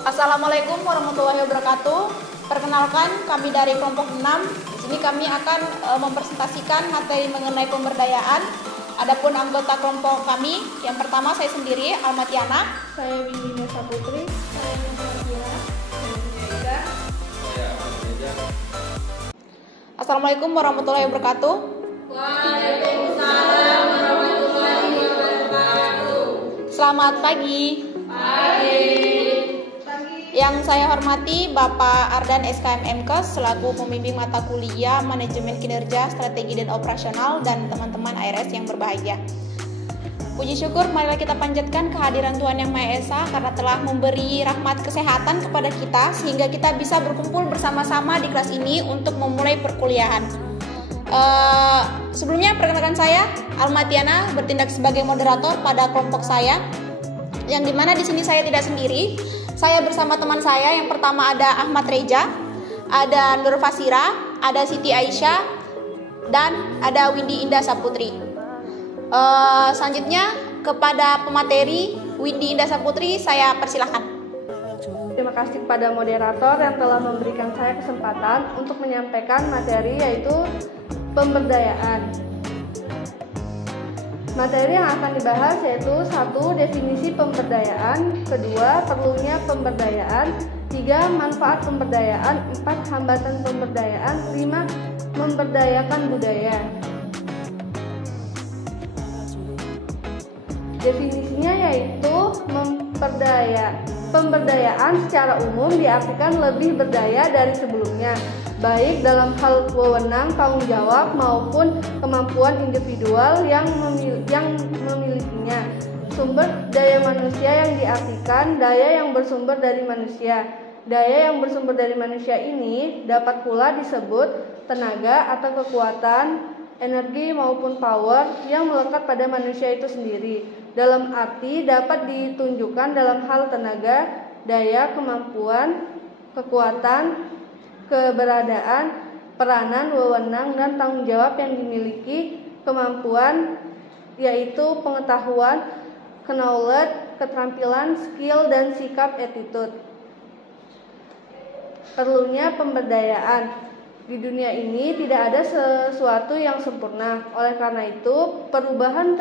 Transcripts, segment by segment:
Assalamualaikum warahmatullahi wabarakatuh. Perkenalkan, kami dari kelompok 6. Di sini kami akan mempresentasikan materi mengenai pemberdayaan. Adapun anggota kelompok kami, yang pertama saya sendiri, Almatiana. Saya Windy Nesa Putri. Saya Nusantara. Saya Ida. Assalamualaikum warahmatullahi wabarakatuh. Waalaikumsalam warahmatullahi wabarakatuh. Selamat pagi. Pagi. Yang saya hormati Bapak Ardan SKM MKes selaku pembimbing mata kuliah Manajemen Kinerja, Strategi dan Operasional, dan teman-teman ARS yang berbahagia. Puji syukur marilah kita panjatkan kehadiran Tuhan Yang Maha Esa karena telah memberi rahmat kesehatan kepada kita sehingga kita bisa berkumpul bersama-sama di kelas ini untuk memulai perkuliahan. Sebelumnya perkenalkan saya Almatiana, bertindak sebagai moderator pada kelompok saya, yang dimana di sini saya tidak sendiri. Saya bersama teman saya, yang pertama ada Ahmad Reja, ada Nur Fasira, ada Siti Aisyah, dan ada Windy Indah Saputri. Selanjutnya kepada pemateri Windy Indah Saputri, saya persilahkan. Terima kasih kepada moderator yang telah memberikan saya kesempatan untuk menyampaikan materi yaitu pemberdayaan. Materi yang akan dibahas yaitu 1. Definisi pemberdayaan, 2. Perlunya pemberdayaan, 3. Manfaat pemberdayaan, 4. Hambatan pemberdayaan, 5. Memberdayakan budaya. Definisinya yaitu pemberdayaan secara umum diartikan lebih berdaya dari sebelumnya, baik dalam hal wewenang, tanggung jawab maupun kemampuan individual yang memilikinya. Sumber daya manusia yang diartikan daya yang bersumber dari manusia. Daya yang bersumber dari manusia ini dapat pula disebut tenaga atau kekuatan, energi maupun power yang melekat pada manusia itu sendiri. Dalam arti dapat ditunjukkan dalam hal tenaga, daya, kemampuan, kekuatan, keberadaan, peranan, wewenang, dan tanggung jawab yang dimiliki. Kemampuan yaitu pengetahuan, knowledge, keterampilan, skill, dan sikap, attitude. Perlunya pemberdayaan. Di dunia ini tidak ada sesuatu yang sempurna. Oleh karena itu, perubahan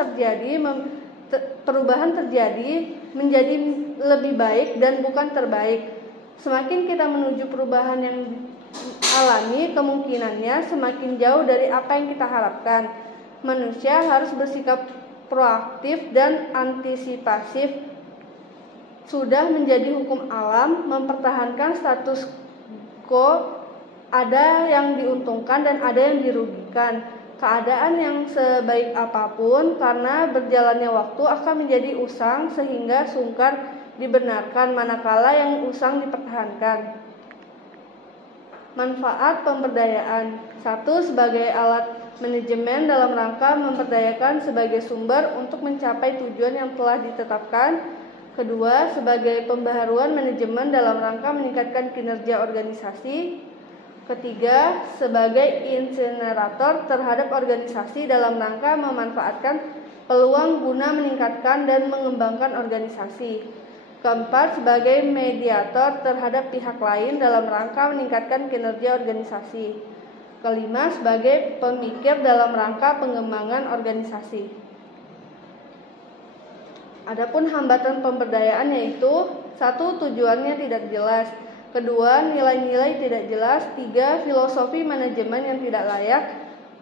terjadi menjadi lebih baik dan bukan terbaik. Semakin kita menuju perubahan yang alami, kemungkinannya semakin jauh dari apa yang kita harapkan. Manusia harus bersikap proaktif dan antisipasif. Sudah menjadi hukum alam mempertahankan status quo. Ada yang diuntungkan dan ada yang dirugikan. Keadaan yang sebaik apapun karena berjalannya waktu akan menjadi usang sehingga sungkar dibenarkan manakala yang usang dipertahankan. Manfaat pemberdayaan. 1. Sebagai alat manajemen dalam rangka memberdayakan sebagai sumber untuk mencapai tujuan yang telah ditetapkan. 2. Sebagai pembaharuan manajemen dalam rangka meningkatkan kinerja organisasi. 3. Sebagai insenerator terhadap organisasi dalam rangka memanfaatkan peluang guna meningkatkan dan mengembangkan organisasi. 4. Sebagai mediator terhadap pihak lain dalam rangka meningkatkan kinerja organisasi. 5. Sebagai pemikir dalam rangka pengembangan organisasi. Adapun hambatan pemberdayaan yaitu 1. Tujuannya tidak jelas. 2. Nilai-nilai tidak jelas. 3. Filosofi manajemen yang tidak layak.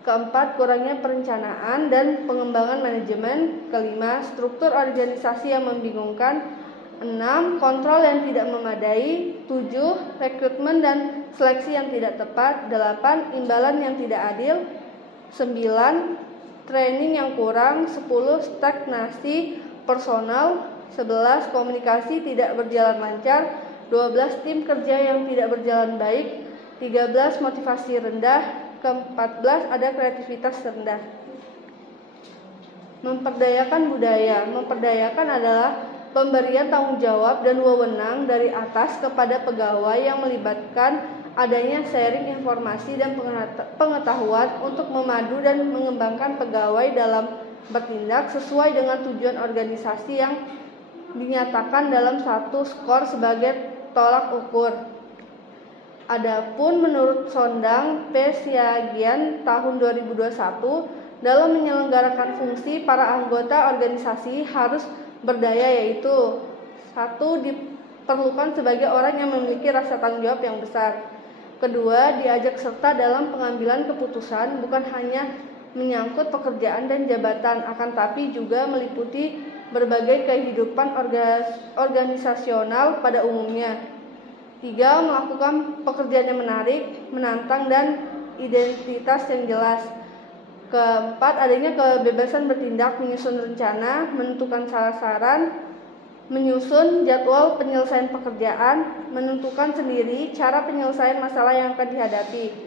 4. Kurangnya perencanaan dan pengembangan manajemen. 5. Struktur organisasi yang membingungkan. 6. Kontrol yang tidak memadai. 7. Rekrutmen dan seleksi yang tidak tepat. 8. Imbalan yang tidak adil. 9. Training yang kurang. 10. Stagnasi personal. 11. Komunikasi tidak berjalan lancar. 12. Tim kerja yang tidak berjalan baik. 13. Motivasi rendah. 14. Ada kreativitas rendah. Memperdayakan budaya. Memperdayakan adalah pemberian tanggung jawab dan wewenang dari atas kepada pegawai yang melibatkan adanya sharing informasi dan pengetahuan untuk memadu dan mengembangkan pegawai dalam bertindak sesuai dengan tujuan organisasi yang dinyatakan dalam satu skor sebagai tolak ukur. Adapun menurut Sondang P. Siagian tahun 2021, dalam menyelenggarakan fungsi para anggota organisasi harus berdaya, yaitu 1. Diperlukan sebagai orang yang memiliki rasa tanggung jawab yang besar. 2. Diajak serta dalam pengambilan keputusan, bukan hanya menyangkut pekerjaan dan jabatan, akan tapi juga meliputi berbagai kehidupan organisasional pada umumnya. 3. Melakukan pekerjaan yang menarik, menantang, dan identitas yang jelas. 4. Adanya kebebasan bertindak, menyusun rencana, menentukan sasaran, menyusun jadwal penyelesaian pekerjaan, menentukan sendiri cara penyelesaian masalah yang akan dihadapi.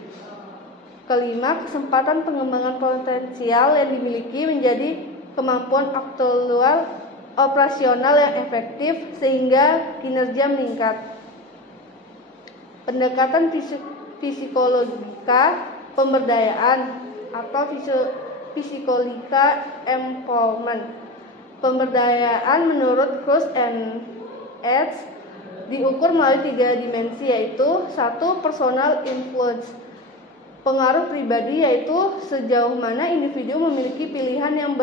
5. Kesempatan pengembangan potensial yang dimiliki menjadi kemampuan aktual operasional yang efektif sehingga kinerja meningkat. Pendekatan psikologika pemberdayaan atau psikologika empowerment. Pemberdayaan menurut Kruse and Edge diukur melalui 3 dimensi, yaitu 1. Personal influence, pengaruh pribadi, yaitu sejauh mana individu memiliki pilihan yang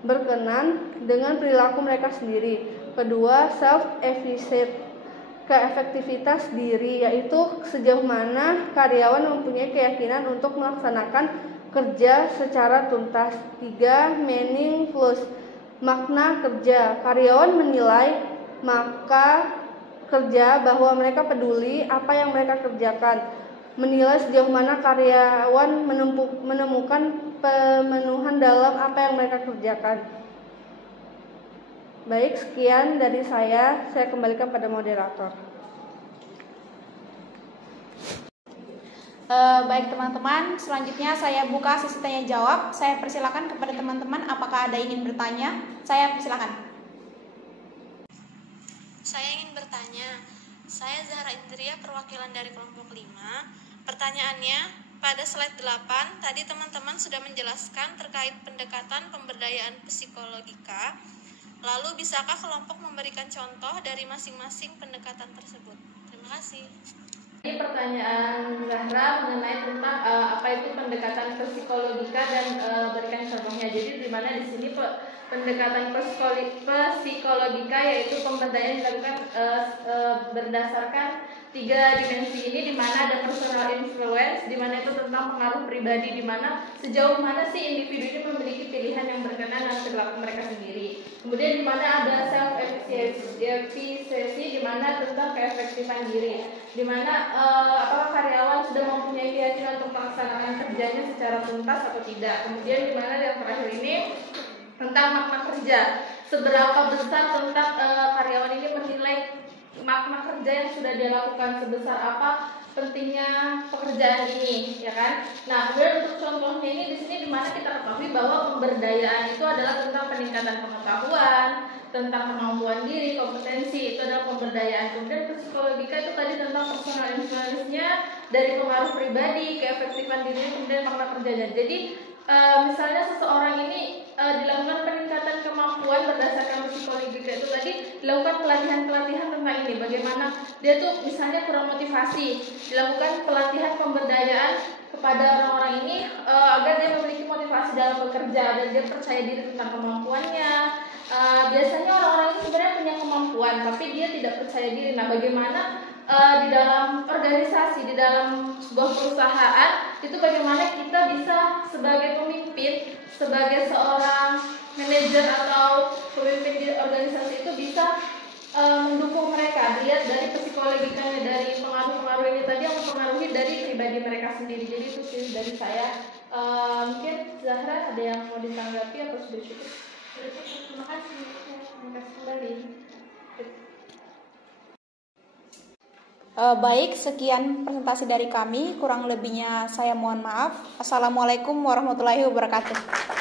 berkenan dengan perilaku mereka sendiri. 2. Self-efficacy, keefektivitas diri, yaitu sejauh mana karyawan mempunyai keyakinan untuk melaksanakan kerja secara tuntas. 3. Meaningfulness, makna kerja, karyawan menilai maka kerja bahwa mereka peduli apa yang mereka kerjakan, menilai sejauh mana karyawan menemukan pemenuhan dalam apa yang mereka kerjakan. Baik, sekian dari saya kembalikan pada moderator. Baik teman-teman, selanjutnya saya buka sesi tanya jawab. Saya persilakan kepada teman-teman, apakah ada yang ingin bertanya? Saya persilakan. Saya ingin bertanya. Saya Zahra Indria, perwakilan dari kelompok 5. Pertanyaannya, pada slide 8 tadi teman-teman sudah menjelaskan terkait pendekatan pemberdayaan psikologika. Lalu bisakah kelompok memberikan contoh dari masing-masing pendekatan tersebut? Terima kasih. Ini pertanyaan Zahra mengenai tentang apa itu pendekatan psikologika dan berikan contohnya. Jadi di mana di sini pendekatan psikologika yaitu pemberdayaan dilakukan berdasarkan 3 dimensi ini, di mana ada personal influence, di mana itu tentang pengaruh pribadi, di mana sejauh mana sih individu ini memiliki pilihan yang berkenan dengan perilaku mereka sendiri. Kemudian di mana ada self efficacy, di mana tentang keefektifan diri, di mana apakah karyawan sudah mempunyai keyakinan untuk melaksanakan kerjanya secara tuntas atau tidak. Kemudian di mana yang terakhir ini tentang makna kerja, seberapa besar tentang karyawan ini menilai makna kerja yang sudah dia lakukan, sebesar apa pentingnya pekerjaan ini, ya kan? Nah, kemudian untuk contohnya ini di sini di mana kita ketahui bahwa pemberdayaan itu adalah tentang peningkatan pengetahuan, tentang kemampuan diri, kompetensi, itu adalah pemberdayaan. Kemudian psikologika itu tadi tentang personal influence-nya, dari pengaruh pribadi, keefektifan diri, kemudian makna kerjanya. Jadi misalnya seseorang ini dilakukan peningkatan kemampuan berdasarkan psikologika itu tadi, dilakukan pelatihan-pelatihan tentang ini, bagaimana dia tuh misalnya kurang motivasi, dilakukan pelatihan pemberdayaan kepada orang-orang ini agar dia memiliki motivasi dalam bekerja dan dia percaya diri tentang kemampuannya. Biasanya orang-orang ini sebenarnya punya kemampuan tapi dia tidak percaya diri. Nah, bagaimana di dalam organisasi, di dalam sebuah perusahaan itu bagaimana kita bisa sebagai pemimpin, sebagai seorang manajer atau pemimpin di organisasi itu bisa mendukung mereka, dilihat dari psikologikanya, dari pengaruh-pengaruh ini tadi yang mempengaruhi dari pribadi mereka sendiri. Jadi itu sih dari saya. Mungkin Zahra ada yang mau ditanggapi atau sudah cukup? Terima kasih. Terima kasih kembali. Baik, sekian presentasi dari kami. Kurang lebihnya saya mohon maaf. Assalamualaikum warahmatullahi wabarakatuh.